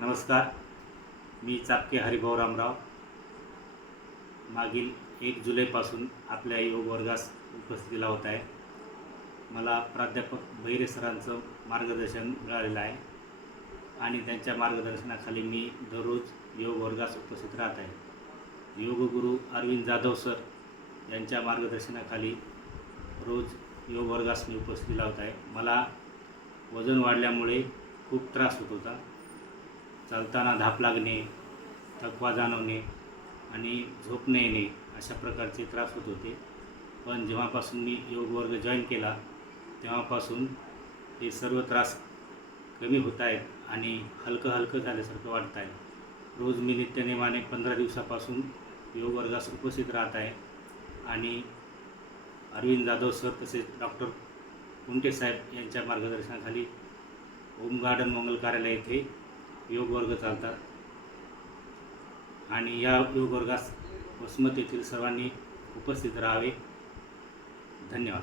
नमस्कार. मी चापके हरिभाऊ रामराव. मागील 1 जुलैपासून आपल्या योग वर्गास उपस्थिती लावत आहे. मला प्राध्यापक भैरे सरांचं मार्गदर्शन मिळालेलं आहे आणि त्यांच्या मार्गदर्शनाखाली मी दररोज योग वर्गास उपस्थित राहत आहे. योगगुरू अरविंद जाधव सर यांच्या मार्गदर्शनाखाली रोज योग वर्गास मी उपस्थिती लावत आहे. मला वजन वाढल्यामुळे खूप त्रास होत होता. चालताना धाप लागणे, थकवा जाणवणे आणि झोप न येणे अशा प्रकारचे त्रास होत होते. पण जेव्हापासून मी योग वर्ग जॉईन केला तेव्हापासून हे सर्व त्रास कमी होत आहेत आणि हलकं झाल्यासारखं वाटत आहे. रोज मी नित्यनेमाने 15 दिवसापासून योग वर्गास उपस्थित राहत आहे आणि अरविंद जाधव सर तसेच डॉक्टर कुंटे साहेब यांच्या मार्गदर्शनाखाली ओम गार्डन मंगल कार्यालय येथे योग वर्ग चालतात आणि या योग वर्गास वसमत येथील सर्वांनी उपस्थित राहावे. धन्यवाद.